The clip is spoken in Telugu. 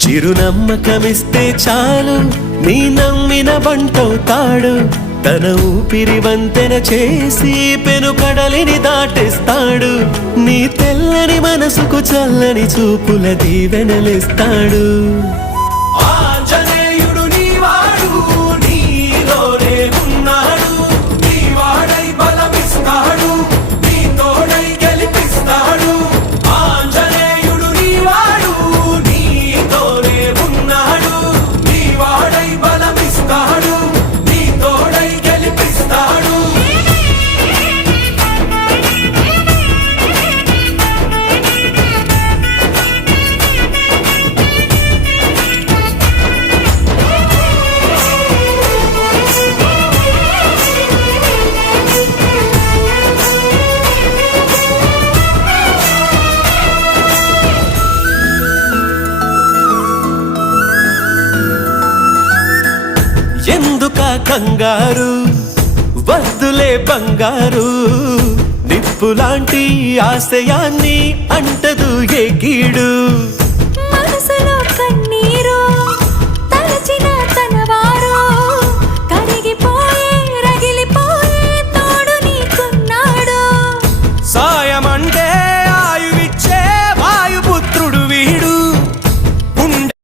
చిరునమ్మకమిస్తే చాలు నీ నమ్మిన బంటవుతాడు తన ఊపిరి వంతెన చేసి పెనుకడలిని దాటిస్తాడు నీ తెల్లని మనసుకు చల్లని చూపుల దీవెనలిస్తాడు ఆంజనేయుడు నీవాడు నీలోనే ఉన్నాడు నీవాడై బలమిస్తాడు నీ తోడై గెలిపిస్తాడు ఆంజనేయుడు నీవాడు నీలోనే ఉన్నాడు నీవాడై బలమిస్తాడు నీ తోడై గెలిపిస్తాడు ఎందుక కంగారు వద్దులే బంగారు నిప్పులాంటి ఆశయాన్ని అంటదు ఏ కీడు